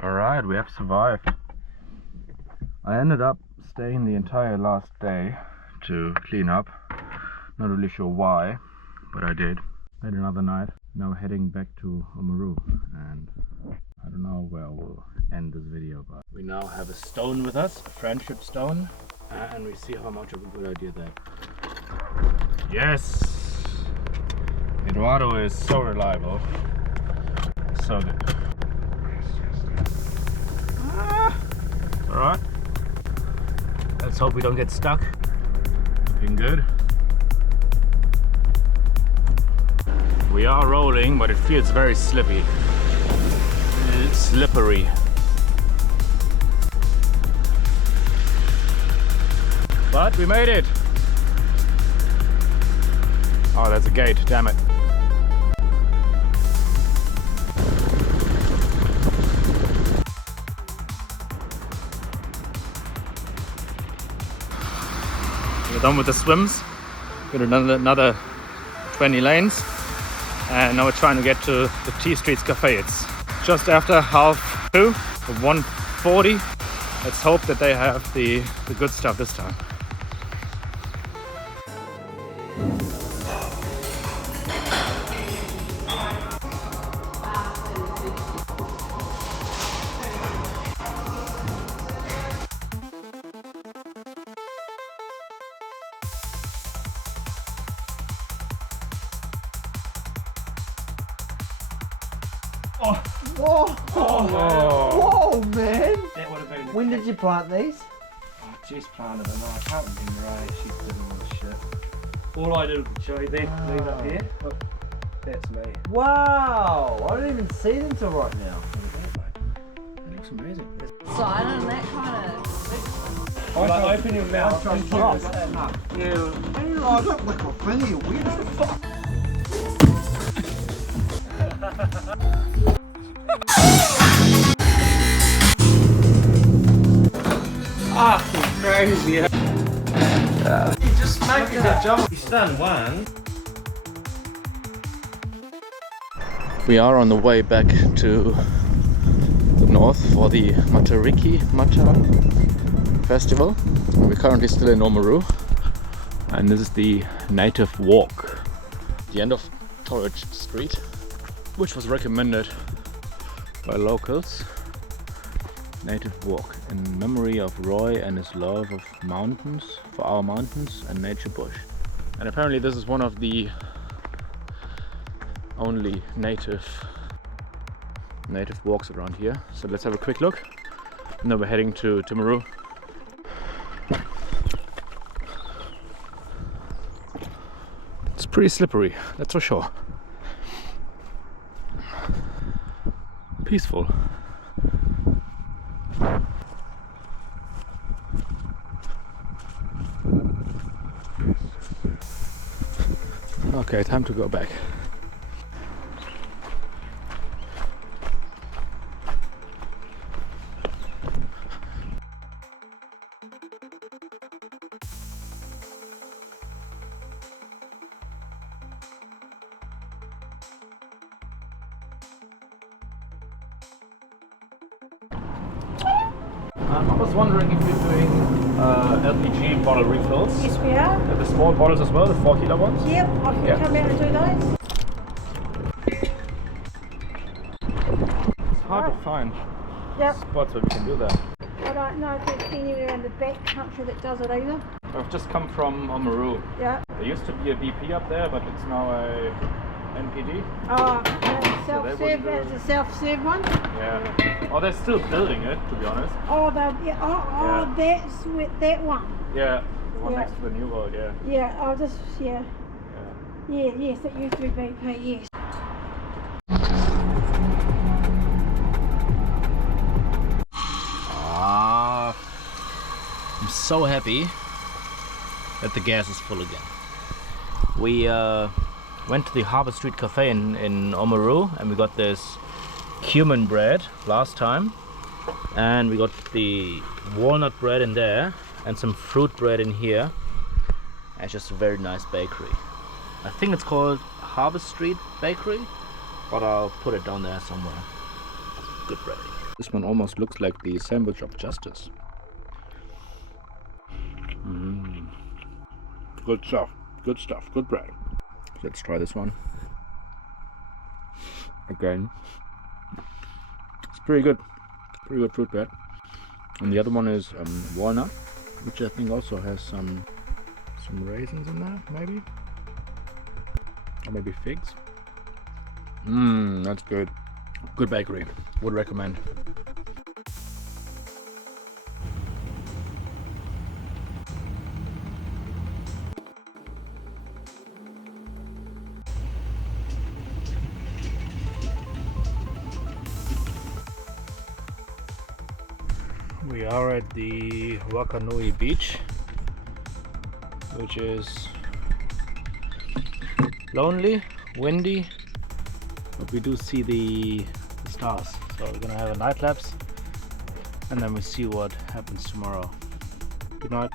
Alright, we have survived. I ended up staying the entire last day to clean up. Not really sure why, but I did. Had another night. Now heading back to Oamaru, and I don't know where we'll end this video, but we now have a stone with us, a friendship stone, and we see how much of a good idea that. Yes! Eduardo is so reliable. So good. Alright. Let's hope we don't get stuck. Looking good. We are rolling, but it feels very slippy. Slippery. But we made it! Oh, that's a gate, damn it. We're done with the swims. Got another 20 lanes. And now we're trying to get to the T Streets Cafe. It's just after 2:30, 1:40. Let's hope that they have the good stuff this time. Oh. Whoa! Oh. Whoa, man! That would have been. When did you plant these? Oh, just planted them. I can't remember. I actually did all this shit. All I did was show you these up here. Look, that's me. Wow! I didn't even see them till right now. It looks amazing. So I don't know, that kind of. Like, open your mouth and Oh. keep this up. Yeah. I got like a finger. Weird as fuck. Ah, crazy. You just make it jump. He's done one. We are on the way back to the north for the Matariki Festival. We're currently still in Oamaru, and this is the native walk, the end of Torridge Street, which was recommended by locals. Native walk in memory of Roy and his love of mountains, for our mountains and nature bush. And apparently this is one of the only native walks around here. So let's have a quick look. Now we're heading to Maru. It's pretty slippery, that's for sure. Peaceful. Okay, time to go back. I was wondering if you're doing LPG bottle refills. Yes, we are. The small bottles as well, the 4 kilo ones? Yep, I can come out and do those. It's hard to find Yep. spots where we can do that. I don't know if there's anywhere in the back country that does it either. I've just come from Oamaru. Yeah. There used to be a BP up there, but it's now a NPD. Oh, that's wouldn't self-serve. do it. That's a self-serve one. Yeah. Oh, they're still building it, to be honest. Oh, yeah. Oh, that's that one. Yeah. The one Yeah. next to the New World, yeah. Yeah. Oh, just yeah. Yeah. Yes, it used to be BP. Yes. Ah, I'm so happy that the gas is full again. We went to the Harbour Street Cafe in Oamaru, and we got this cumin bread last time, and we got the walnut bread in there and some fruit bread in here. And it's just a very nice bakery. I think it's called Harbour Street Bakery, but I'll put it down there somewhere. Good bread. This one almost looks like the sandwich of justice. Good stuff, good stuff, good bread. Let's try this one. Again. It's pretty good fruit bread. And the other one is walnut, which I think also has some raisins in there, maybe? Or maybe figs. That's good. Good bakery. Would recommend. We are at the Wakanui beach, which is lonely, windy, but we do see the stars. So we're gonna have a night lapse and then we see what happens tomorrow. Good night.